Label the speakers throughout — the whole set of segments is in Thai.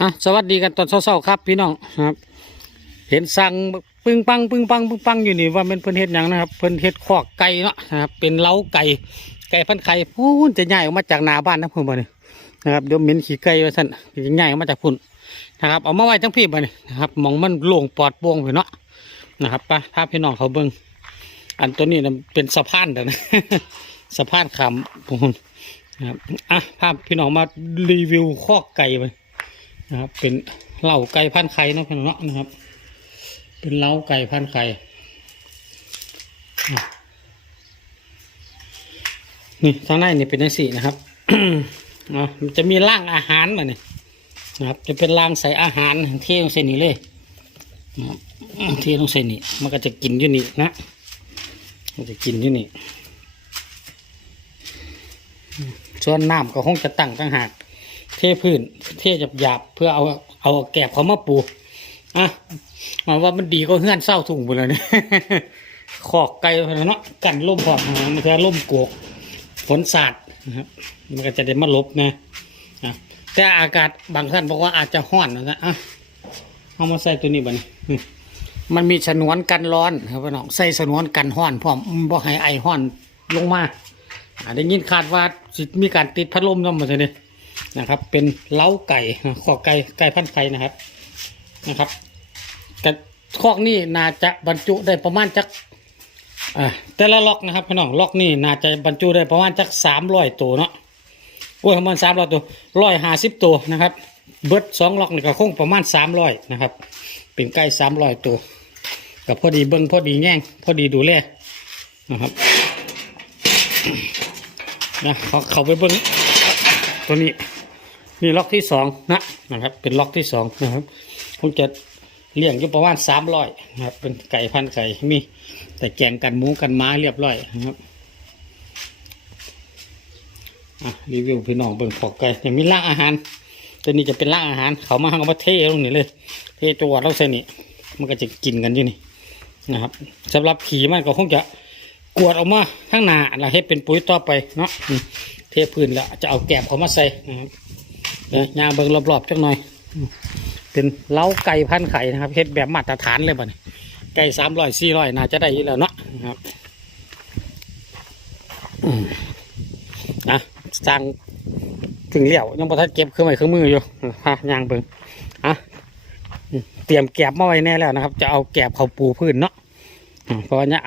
Speaker 1: อะสวัสดีกันตอนเช้าๆครับ พี่น้องครับ เห็นสั่งปึ้งปังปึ้งปังปึ้งปังอยู่นี่ว่าเป็นเพิ่นเฮ็ดหยังนะครับเพิ่นเฮ็ดคอกไก่เนาะนะครับเป็นเล้าไก่ไก่พันไข่โอ้ยจะใหญ่ออกมาจากหน้าบ้านนะเพิ่นบ่นี่นะครับเดี๋ยวเหม็นขี้ไก่ว่าซั่นจะใหญ่ออกมาจากพุ่นนะครับเอามาไว้ทั้งพี่บ่นี่นะครับมองมันโล่งปลอดโปร่งไปเนาะนะครับปพาพี่น้องเขาเบิ่งอันตัวนี้นะเป็นสะพานเด้อนะสะพานขามพุ่นนะครับอะพาพี่น้องมารีวิวคอกไก่ไป นะครับ เป็นเหล่าไก่พันไข่เนาะพี่น้องนะนะครับ เป็นเล้าไก่พันไข่นี่ทางในนี่เป็นนังสี่นะครับอะมันจะมีร่างอาหารมาเนี่ยนะครับ จะเป็นร่างใส่อาหารเที่ลงเส้นนี้เลยเที่ลงเส้นนี้มันก็จะกินอยู่นี่นะมันจะกินอยู่นี่ส่วนน้ำก็คงจะตั้งต่างหากเทพื้นเท หยาบหยาบๆเพื่อเอาเอาแกบเขามาปูอะมาว่ามันดีก็เฮือนเศร้าถุงไปเลยเนี่ยขอกไกล้วเนาะกันล่มพอดนะมันจะล่มโกกฝนสาดนะครับมันก็จะได้มาลบนะอะแต่อากาศบางท่านบอกว่าอาจจะห้อนนะอะเอามาใส่ตัวนี้บัดนอืมมันมีฉนวนกันร้อนครับพี่น้องใส่ฉนวนกันห้อนพร้อมอืมบ่ให้ไอห้อนลงมาอได้ยินคาดว่ามีการติดพัดลมน้ำมาเลยน นะครับ เป็นเล้าไก่ขอกไก่ไก่พันไข่นะครับนะครับแต่คอกนี่น่าจะบรรจุได้ประมาณจักแต่ละล็อกนะครับพี่น้องล็อกนี่น่าจะบรรจุได้ประมาณจักสามร้อยตัวเนาะโอ้ยประมาณสามร้อยตัวร้อยห้าสิบตัวนะครับ เบิร์ดสองล็อกนี่ก็คงประมาณสามร้อยนะครับ เป็นไก่สามร้อยตัวกับพอดีเบิ้งพอดีแง่งพอดีดูแลนะครับนะเขาเขาไปเบิ้งตัวนี้ นี่ล็อกที่สองนะนะครับ เป็นล็อกที่สองนะครับผมจะเลี้ยงอยู่ประมาณสามร้อยนะครับ เป็นไก่พันไก่มี แต่แกงกันหมูกันม้าเรียบร้อยนะครับรีวิวพี่น้องเบิ่งขอกไก่ยังมีล่างอาหารตัวนี้จะเป็นล่างอาหาร เขามาเอามาเทลงนี่เลยเทตัวเราเส้นนี่มันก็จะกินกันอยู่นี่นะครับสำหรับขี่มันก็คงจะกวดออกมาข้างหน้าแล้วให้เป็นปุ๋ยต่อไปเนาะเทพื้นแล้วจะเอาแกบเขามาใส่นะครับ เดี๋ยวยางเบิ่งรอบๆจักหน่อย เป็นเล้าไก่พันไข่นะครับเฮ็ดแบบมาตรฐานเลยบ่เนี่ยไก่สามร้อยสี่ร้อยน่าจะได้ยู่แล้วเนาะนะครับอืมนะสร้างถึงเลี้ยวยังบ่ทันเก็บเครื่องไม้เครื่องมืออยู่ฮะยางเบิ่งอะเตรียมแกบมาไว้แน่แล้วนะครับ จะเอาแกบเขาปูพื้นเนาะเพราะว่าเนี่ย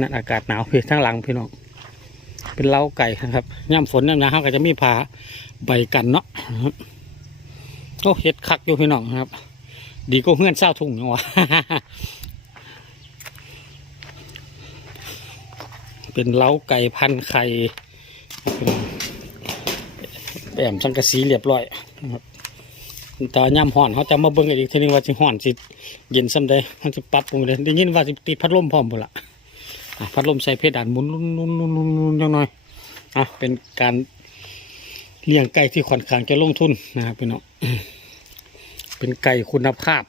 Speaker 1: นั่นอากาศหนาวพี่ทั้งหลังพี่น้อง เป็นเล้าไก่นะครับย่ำฝนย่ำหนาวก็จะมีผาใบกันเนาะโอ้เห็ดคักอยู่พี่น้องครับ ดีก็เพื่อนเศร้าทุ่งยังวะเป็นเล้าไก่พันไข่แปมสังกะสีเรียบร้อยนะครับตอนย่ำห่อนเขาจะมาเบิ่งอีกทีนึงว่าสิห่อนสิเย็นซ้ำใดเขาจะปรับปรุงเลยได้ยินว่าสิติดพัดลมพร้อมหมดละ พัดลมใส่เพดานหมุนนุ่นนุ่นนุ่นนุ่นยังน่อยอะเป็นการเลี้ยงไก่ที่ค่อนข้างจะลงทุนนะครับพี่น้องเป็นไก่คุณภาพ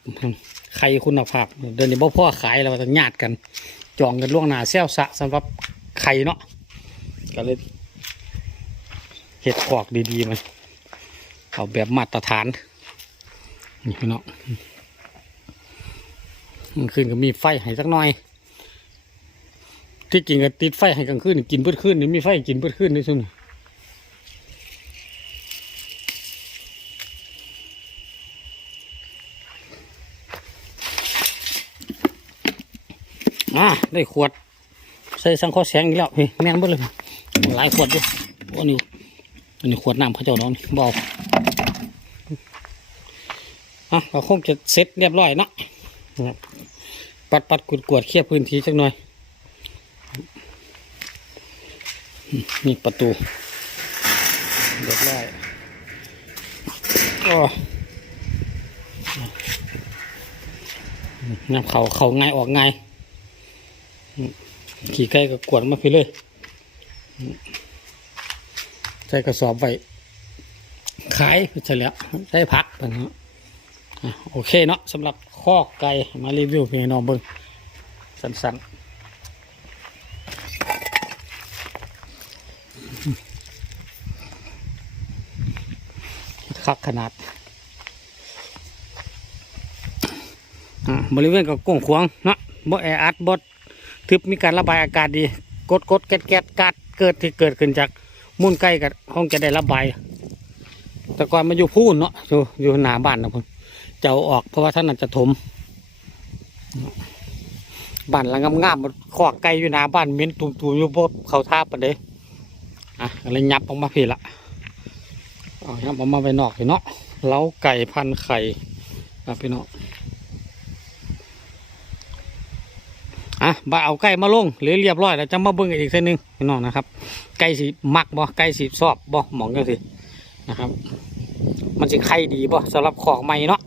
Speaker 1: ไข่คุณภาพ เดินนี้บ่พ่อขายแล้วว่าจะญาติกัน จองกันล่วงหน้าเซลสะสำหรับไข่เนาะก็เลยเห็ดขอกดีๆมันเอาแบบมาตรฐานนี่พี่น้องมันขึ้นก็มีไฟให้สักหน่อย ที่จริงก็ติดไฟให้กลางคืนนี่กินเพื่อคืนนี่มีไฟกินเพื่อคืนนี่ซุ่มอ่าได้ขวด ใส่สังเคราะห์แสงอีกแล้วเฮ้ยแม่นเบ่เลยหลายขวดด้วยโอ้นี่อันนี้ขวดน้ำพระเจ้าน้องเบอาอะเราคงจะเสร็จเรียบร้อยนะปัดปัดกวดกวดเคลียร์พื้นที่จักหน่อย นี่ประตูเรียบร้อยโอ้น้ำเขาเขาง่ายออกง่ายขี่ไก่ก็กวดมาพี่เลยใส่กระสอบไว้ขายเฉลี่ยใช้พักไปนะอะโอเคเนาะสำหรับข้อกไก่มารีวิวพี่น้องเบิ้งสั้นๆ คักขนาดบริเวณก็กว้งขวางเนาะบ่แออัดบ่ทึบมีการระบายอากาศดี กดกดแก๊สแก๊สกัดเกิดที่เกิดขึ้นจากมูลไก่กับคงจะได้ระบาย แต่ก่อนมาอยู่พูนเนาะอยู่อยู่หนาบ้านนะพุ่นจะอาออกเพราะว่าท่านอาจจะถมบ้านหลังงามๆมันขอกไก่อยู่หนาบ้านเม็นตุ่มๆอยู่บ่เขาท่าปะเด้ อะอะไรยับออกมาพี่ละเอายับออกมาไปนอกพี่เนาะเล้าไก่พันไข่อะพี่เนาะอะบ่าเอาไก่มาลงหรือเรียบร้อยแล้วจะมาเบิ่งอีกเส้นหนึ่งพี่น้องนะครับ ไก่สีมักบ่ไก่สีชอบบ่หมองจังสินะครับ มันสิไข่ดีบ่สำหรับของใหม่เนาะ